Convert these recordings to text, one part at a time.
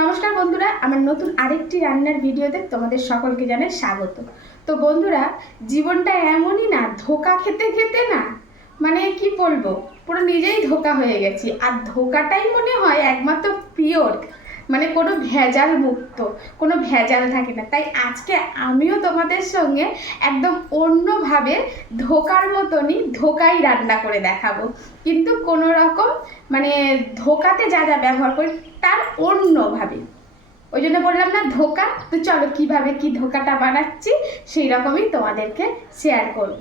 নমস্কার বন্ধুরা, আমার নতুন আরেকটি রান্নার ভিডিওতে তোমাদের সকলকে জানাই স্বাগত। তো বন্ধুরা, জীবনটা এমনই না, ধোকা খেতে খেতে না মানে কি বলবো, পুরো নিজেই ধোকা হয়ে গেছি। আর ধোকাটাই মনে হয় একমাত্র পিওর, মানে কোনো ভেজাল মুক্ত, কোনো ভেজাল থাকে না। তাই আজকে আমিও তোমাদের সঙ্গে একদম অন্যভাবে ধোকার মতনই ধোকাই রান্না করে দেখাবো, কিন্তু কোনো রকম মানে ধোকাতে যা যা ব্যবহার করি তার অন্যভাবে। ওই জন্য বললাম না ধোকা। তো চলো কিভাবে কি ধোকাটা বানাচ্ছি সেই রকমই তোমাদেরকে শেয়ার করব।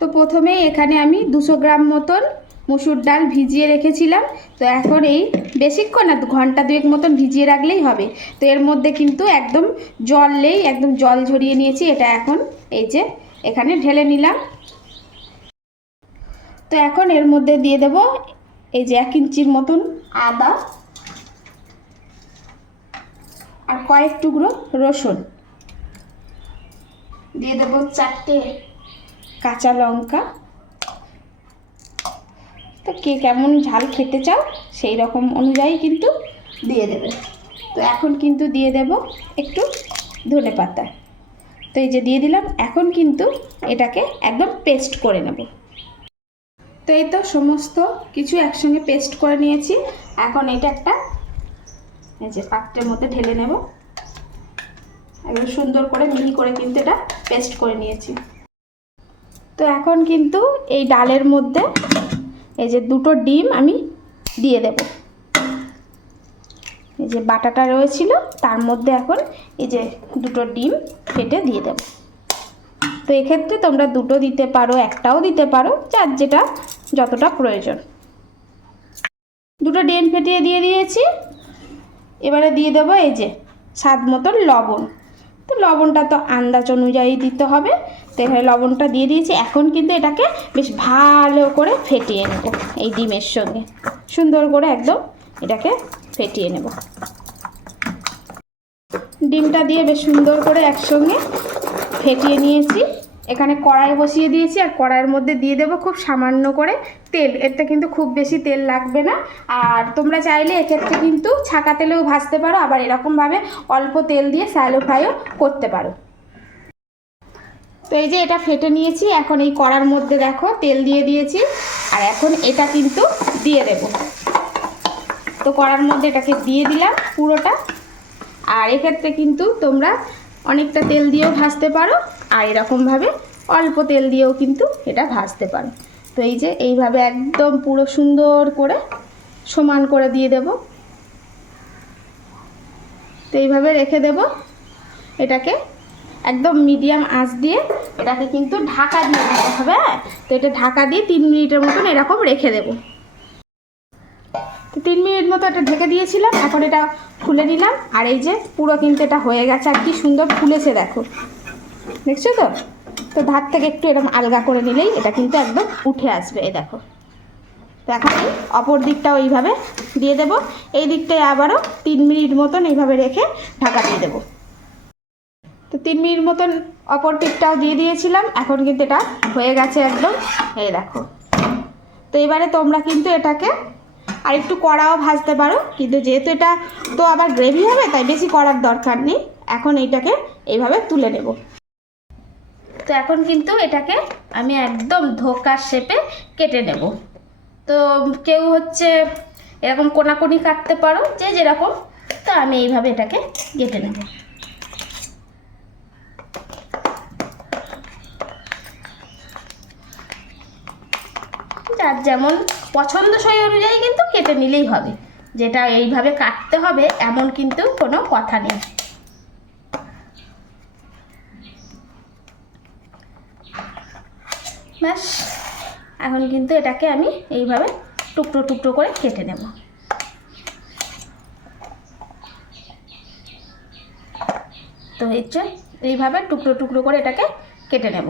তো প্রথমেই এখানে আমি 200 গ্রাম মতন মসুর ডাল ভিজিয়ে রেখেছিলাম। তো এখন এই বেশিক্ষণ না, ঘন্টা দুয়েক মতন ভিজিয়ে রাখলেই হবে। তো এর মধ্যে কিন্তু একদম জল নেই, একদম জল ঝরিয়ে নিয়েছি। এটা এখন এই যে এখানে ঢেলে নিলাম। তো এখন এর মধ্যে দিয়ে দেব এই যে 1 ইঞ্চির মতন আদা আর কয়েক টুকরো রসুন, দিয়ে দেব 4টে কাঁচা লঙ্কা। তো কে কেমন ঝাল খেতে চাও সেই রকম অনুযায়ী কিন্তু দিয়ে দেবে। তো এখন কিন্তু দিয়ে দেব একটু ধনে পাতা। তো এই যে দিয়ে দিলাম। এখন কিন্তু এটাকে একদম পেস্ট করে নেব। তো এই তো সমস্ত কিছু একসঙ্গে পেস্ট করে নিয়েছি। এখন এটা একটা এই যে পাত্রের মধ্যে ঢেলে নেব। একদম সুন্দর করে মিহি করে কিন্তু এটা পেস্ট করে নিয়েছি। তো এখন কিন্তু এই ডালের মধ্যে এই যে 2টো ডিম আমি দিয়ে দেব। এই যে বাটাটা রয়েছিল তার মধ্যে এখন এই যে 2টো ডিম ফেটে দিয়ে দেব। তো এক্ষেত্রে তোমরা 2টো দিতে পারো, একটাও দিতে পারো, যার যেটা যতটা প্রয়োজন। 2টো ডিম ফেটিয়ে দিয়ে দিয়েছি। এবারে দিয়ে দেবো এই যে স্বাদ মতন লবণ। তো লবণটা তো আন্দাজ অনুযায়ী দিতে হবে। তো এখানে লবণটা দিয়ে দিয়েছি। এখন কিন্তু এটাকে বেশ ভালো করে ফেটিয়ে নেব। এই ডিমের সঙ্গে সুন্দর করে একদম এটাকে ফেটিয়ে নেব। ডিমটা দিয়ে বেশ সুন্দর করে একসঙ্গে ফেটিয়ে নিয়েছি। এখানে কড়াই বসিয়ে দিয়েছি আর কড়াইয়ের মধ্যে দিয়ে দেবো খুব সামান্য করে তেল। এতে কিন্তু খুব বেশি তেল লাগবে না। আর তোমরা চাইলে এক্ষেত্রে কিন্তু ছাঁকা তেলেও ভাজতে পারো, আবার এরকমভাবে অল্প তেল দিয়ে স্যালো ফ্রাইও করতে পারো। তো এই যে এটা ফেটে নিয়েছি। এখন এই কড়ার মধ্যে দেখো তেল দিয়ে দিয়েছি। আর এখন এটা কিন্তু দিয়ে দেব। তো কড়ার মধ্যে এটাকে দিয়ে দিলাম পুরোটা। আর এক্ষেত্রে কিন্তু তোমরা অনেকটা তেল দিয়েও ভাজতে পারো, আর এরকমভাবে অল্প তেল দিয়েও কিন্তু এটা ভাজতে পারো। তো এই যে এইভাবে একদম পুরো সুন্দর করে সমান করে দিয়ে দেব। তো এইভাবে রেখে দেব। এটাকে একদম মিডিয়াম আঁচ দিয়ে এটাকে কিন্তু ঢাকা দিয়ে দিতে হবে। তো এটা ঢাকা দিয়ে 3 মিনিটের মতন এরকম রেখে দেব। তো 3 মিনিট মতো এটা ঢেকে দিয়েছিলাম। এখন এটা খুলে নিলাম। আর এই যে পুরো কিন্তু এটা হয়ে গেছে। আর কি সুন্দর ফুলেছে দেখো, দেখছো তো? তো ধার থেকে একটু এরকম আলগা করে নিলেই এটা কিন্তু একদম উঠে আসবে। এই দেখো। তো এখন অপর দিকটাও এইভাবে দিয়ে দেব। এই দিকটায় আবারও 3 মিনিট মতন এইভাবে রেখে ঢাকা দিয়ে দেবো। তো 3 মিনিট মতন অপর দিকটাও দিয়ে দিয়েছিলাম। এখন কিন্তু এটা হয়ে গেছে একদম। এই দেখো। তো এবারে তোমরা কিন্তু এটাকে আর একটু কড়াও ভাজতে পারো, কিন্তু যেহেতু এটা তো আবার গ্রেভি হবে তাই বেশি করার দরকার নেই। এখন এইটাকে এইভাবে তুলে নেব। তো এখন কিন্তু এটাকে আমি একদম ধোকার শেপে কেটে নেব। তো কেউ হচ্ছে এরকম কোনাকুনি কাটতে পারো, যে যেরকম। তো আমি এইভাবে এটাকে কেটে নেব। যার যেমন পছন্দসই অনুযায়ী কিন্তু কেটে নিলেই হবে। যেটা এইভাবে কাটতে হবে এমন কিন্তু কোনো কথা নেই। ব্যাস, এখন কিন্তু এটাকে আমি এইভাবে টুকরো টুকরো করে কেটে নেব। তো এইভাবে টুকরো টুকরো করে এটাকে কেটে নেব।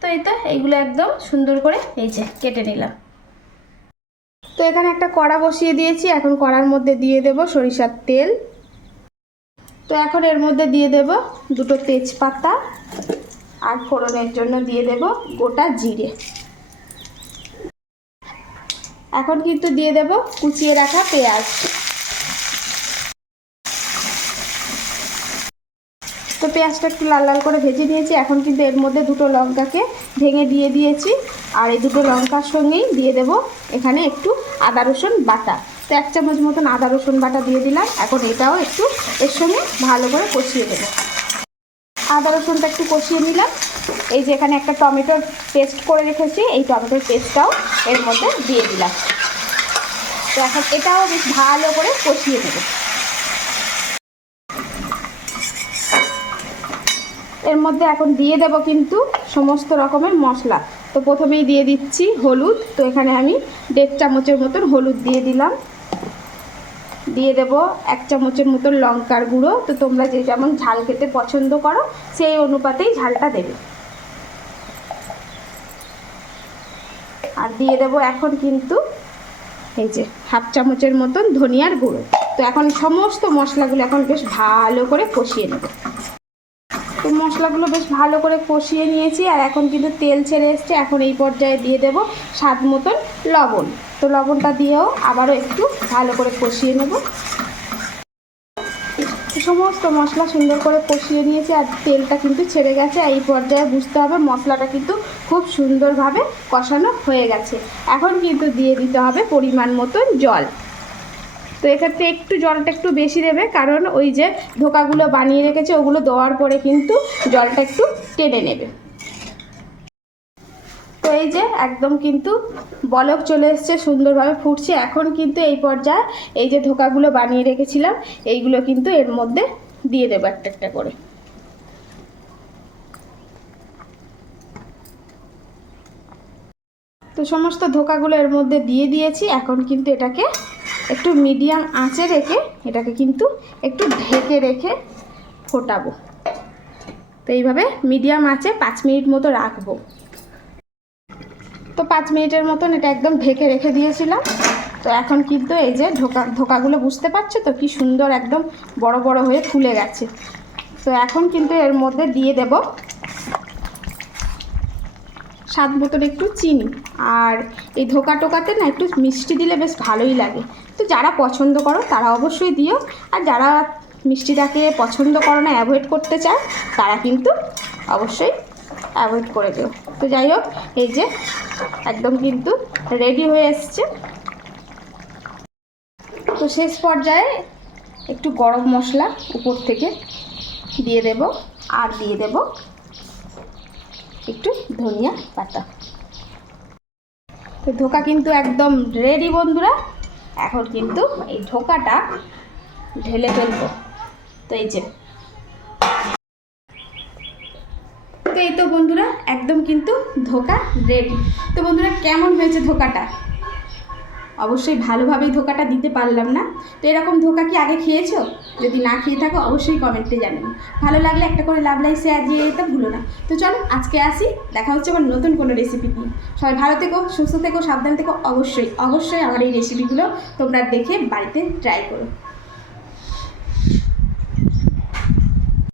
তো এই তো এইগুলো একদম সুন্দর করে এই যে কেটে নিলাম। তো এখানে একটা কড়া বসিয়ে দিয়েছি। এখন কড়ার মধ্যে দিয়ে দেব সরিষার তেল। তো এখন এর মধ্যে দিয়ে দেব 2টো তেজপাতা আর ফোড়নের জন্য দিয়ে দেব গোটা জিরে। এখন কিন্তু দিয়ে দেব কুচিয়ে রাখা পেঁয়াজ। তো পেঁয়াজটা একটু লাল লাল করে ভেজে নিয়েছি। এখন কিন্তু এর মধ্যে দুটো লঙ্কাকে ভেঙে দিয়ে দিয়েছি, আর এই দুটো লঙ্কার সঙ্গেই দিয়ে দেব এখানে একটু আদা রসুন বাটা। তো 1 চামচ মতন আদা রসুন বাটা দিয়ে দিলাম। এখন এটাও একটু এর সঙ্গে ভালো করে কষিয়ে দেব। আদা রসুনটা একটু কষিয়ে নিলাম। এই যে এখানে একটা টমেটোর পেস্ট করে রেখেছি, এই টমেটোর পেস্টটাও এর মধ্যে দিয়ে দিলাম। তো এখন এটাও বেশ ভালো করে কষিয়ে নেব। এর মধ্যে এখন দিয়ে দেব কিন্তু সমস্ত রকমের মশলা। তো প্রথমেই দিয়ে দিচ্ছি হলুদ। তো এখানে আমি 1.5 চামচের মতন হলুদ দিয়ে দিলাম। দিয়ে দেব 1 চামচের মতন লঙ্কার গুঁড়ো। তো তোমরা যে যেমন ঝাল খেতে পছন্দ করো সেই অনুপাতেই ঝালটা দেবে। আর দিয়ে দেব এখন কিন্তু এই যে 1/2 চামচের মতন ধনিয়ার গুঁড়ো। তো এখন সমস্ত মশলাগুলো এখন বেশ ভালো করে কষিয়ে নেব। তো মশলাগুলো বেশ ভালো করে কষিয়ে নিয়েছি, আর এখন কিন্তু তেল ছেড়ে এসছে। এখন এই পর্যায়ে দিয়ে দেব স্বাদ মতন লবণ। তো লবণটা দিয়েও আবারও একটু ভালো করে কষিয়ে নেব। সমস্ত মশলা সুন্দর করে কষিয়ে নিয়েছি, আর তেলটা কিন্তু ছেড়ে গেছে। এই পর্যায়ে বুঝতে হবে মশলাটা কিন্তু খুব সুন্দরভাবে কষানো হয়ে গেছে। এখন কিন্তু দিয়ে দিতে হবে পরিমাণ মতন জল। তো এক্ষেত্রে একটু জলটা একটু বেশি দেবে, কারণ ওই যে ধোকাগুলো বানিয়ে রেখেছে ওগুলো দেওয়ার পরে কিন্তু জলটা একটু টেনে নেবে। তো এই যে একদম কিন্তু বলক চলে এসছে, সুন্দরভাবে ফুটছে। এখন কিন্তু এই পর্যায়ে এই যে ধোকাগুলো বানিয়ে রেখেছিলাম এইগুলো কিন্তু এর মধ্যে দিয়ে দেবো একটা একটা করে। তো সমস্ত ধোকাগুলো এর মধ্যে দিয়ে দিয়েছি। এখন কিন্তু এটাকে একটু মিডিয়াম আঁচে রেখে এটাকে কিন্তু একটু ঢেকে রেখে ফোটাবো। তো এইভাবে মিডিয়াম আঁচে 5 মিনিট মতো রাখবো। তো 5 মিনিটের মতন এটা একদম ঢেকে রেখে দিয়েছিলাম। তো এখন কিন্তু এই যে ধোকাগুলো বুঝতে পারছো তো কি সুন্দর একদম বড় বড় হয়ে ফুলে গেছে। তো এখন কিন্তু এর মধ্যে দিয়ে দেব স্বাদ মতন একটু চিনি। আর এই ধোকা টোকাতে না একটু মিষ্টি দিলে বেশ ভালোই লাগে। তো যারা পছন্দ করো তারা অবশ্যই দিও, আর যারা মিষ্টিটাকে পছন্দ করো না, অ্যাভয়েড করতে চায়, তারা কিন্তু অবশ্যই অ্যাভয়েড করে দিও। তো যাই হোক, এই যে একদম কিন্তু রেডি হয়ে এসছে। তো শেষ পর্যায়ে একটু গরম মশলা উপর থেকে দিয়ে দেব, আর দিয়ে দেব একটু ধনিয়া পাতা। তো ধোকা কিন্তু একদম রেডি বন্ধুরা। এখন কিন্তু এই ধোকাটা ঢেলে ফেলবো। তো এই যে, তো এই তো বন্ধুরা একদম কিন্তু ধোকা রেডি। তো বন্ধুরা কেমন হয়েছে ধোকাটা? অবশ্যই ভালোভাবেই ধোকাটা দিতে পারলাম না। তো এরকম ধোকা কি আগে খেয়েছো? যদি না খেয়ে থাকো অবশ্যই কমেন্টে জানাবে। ভালো লাগলে একটা করে লাভ লাইক শেয়ার দিয়ে দিতে ভুলো না। তো চলো আজকে আসি, দেখা হচ্ছে আমার নতুন কোনো রেসিপি নিয়ে। সবাই ভালো থেকো, সুস্থ থেকো, সাবধান থেকো। অবশ্যই অবশ্যই আমার এই রেসিপিগুলো তোমরা দেখে বাড়িতে ট্রাই করো।